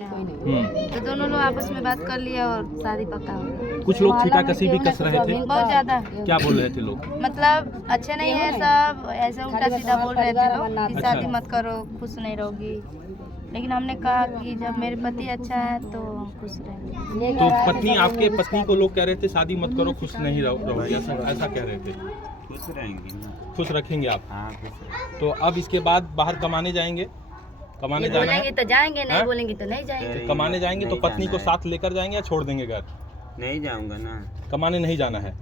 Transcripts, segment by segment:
तो दोनों लोग आपस में बात कर लिया और शादी पक्का हो गया। कुछ लोग छींटाकशी भी कस रहे थे, बहुत ज्यादा। क्या बोल रहे थे लोग? मतलब अच्छे नहीं है, सब ऐसा उल्टा सीधा बोल रहे थे लोग कि शादी मत करो, खुश नहीं रहोगी। लेकिन हमने कहा कि जब मेरे पति अच्छा है तो हम खुश रहेंगे। तो पत्नी, आपके पत्नी को लोग कह रहे थे शादी मत करो, खुश नहीं रहोगे, ऐसा कह रहे थे? खुश रहेंगे ना। खुश रखेंगे आप? हाँ, खुश रहेंगे। तो अब इसके बाद बाहर कमाने जाएंगे? कमाने जाना है? बोलेंगे तो जाएंगे, नहीं बोलेंगे तो नहीं जाएंगे। तो कमाने जाएंगे तो पत्नी को साथ लेकर जाएंगे या छोड़ देंगे घर? नहीं जाऊंगा ना। कमाने नहीं जाना है?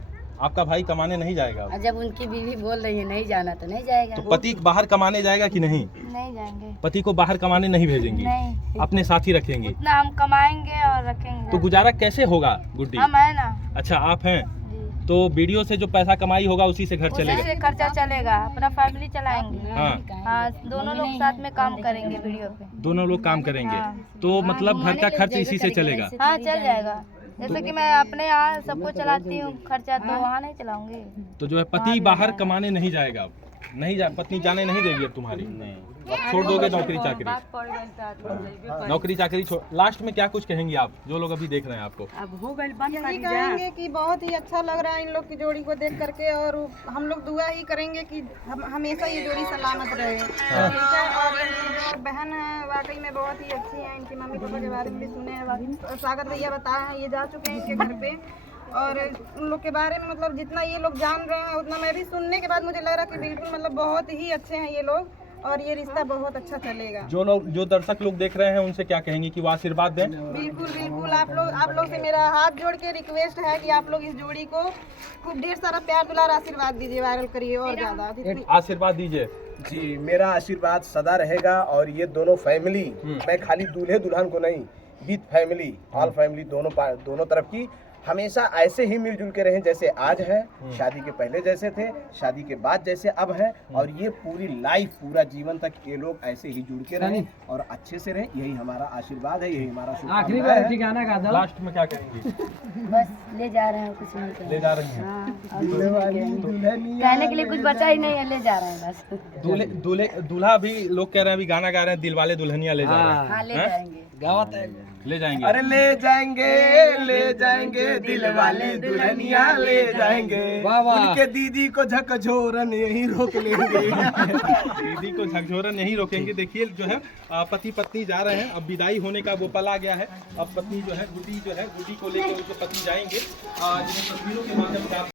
आपका भाई कमाने नहीं जाएगा? और जब उनकी बीवी बोल रही है नहीं जाना तो नहीं जाएगा। तो पति बाहर कमाने जाएगा कि नहीं? नहीं जाएंगे। पति को बाहर कमाने नहीं भेजेंगी? नहीं, अपने साथ ही रखेंगे? उतना हम कमाएंगे और रखेंगे। तो गुजारा कैसे होगा गुड्डी? हम है ना। अच्छा, आप हैं जी। तो वीडियो से जो पैसा कमाई होगा उसी से घर उसी चलेगा? से खर्चा चलेगा, अपना फैमिली चलाएंगे। हाँ। हाँ, दोनों लोग साथ में काम करेंगे वीडियो पे। दोनों लोग काम करेंगे हाँ। तो मतलब घर का खर्च इसी से चलेगा? हाँ, चल जाएगा। जैसे कि मैं अपने यहाँ सबको चलाती हूँ, खर्चा तो वहाँ नहीं चलाऊंगी। तो जो है पति बाहर कमाने नहीं जाएगा अब? नहीं पत्नी जाने नहीं देगी अब तुम्हारी? नहीं। अब छोड़ दोगे नौकरी चाकरी? नौकरी चाकरी छोड़। लास्ट में क्या कुछ कहेंगी आप, जो लोग अभी देख रहे हैं आपको? अब हो गई बंद यही कहेंगे कि बहुत ही अच्छा लग रहा है इन लोग की जोड़ी को देख करके, और हम लोग दुआ ही करेंगे कि हम हमेशा ये जोड़ी सलामत रहे। ठीक है। और इनकी जो बहन है वाकई में बहुत ही अच्छी है। इनकी मम्मी पापा के बारे में भी सुने हैं, सागर भैया बताए हैं, ये जा चुके हैं इनके घर पे। और उन लोग के बारे में मतलब जितना ये लोग जान रहे हैं उतना मैं भी सुनने के बाद मुझे लग रहा है कि बिल्कुल मतलब बहुत ही अच्छे हैं ये लोग, और ये रिश्ता बहुत अच्छा चलेगा। जो दर्शक लोग देख रहे हैं उनसे क्या कहेंगे कि वो आशीर्वाद दें? बिल्कुल बिल्कुल, आप लोग से मेरा हाथ जोड़ के रिक्वेस्ट है कि आप लोग इस जोड़ी को खूब ढेर सारा प्यार दुलार आशीर्वाद दीजिए, वायरल करिए और ज्यादा आशीर्वाद दीजिए। जी, मेरा आशीर्वाद सदा रहेगा। और ये दोनों फैमिली, मैं खाली दूल्हे दुल्हन को नहीं, विद फैमिली, ऑल फैमिली, दोनों तरफ की हमेशा ऐसे ही मिलजुल के रहें जैसे आज है, शादी के पहले जैसे थे, शादी के बाद जैसे अब है, और ये पूरी लाइफ, पूरा जीवन तक ये लोग ऐसे ही जुड़ के रहें और अच्छे से रहें। यही हमारा आशीर्वाद है, यही हमारा शुभकामना है। लास्ट में क्या कहेंगी? बस ले जा रहे हैं, कुछ नहीं करेंगे। ले जा रही हैं? हाँ, कहने के लिए कुछ बचा ही नहीं है, ले जा रहे हैं बस। दूल्हा भी लोग कह रहे हैं, अभी गाना गा रहे हैं, दिलवाले दुल्हनिया ले जा रहे हैं। हाँ, ले जाएंगे। ले जाएंगे? अरे ले जाएंगे दिल वाले दुल्हनिया ले जाएंगे। उनके दीदी को झकझोरन यही रोक लेंगे। दीदी को झकझोरन नहीं रोकेंगे। देखिए जो है पति पत्नी जा रहे हैं, अब विदाई होने का वो पल आ गया है। अब पत्नी जो है गुड्डी को लेकर उनके पति जाएंगे, जिन्हें तस्वीरों के माध्यम से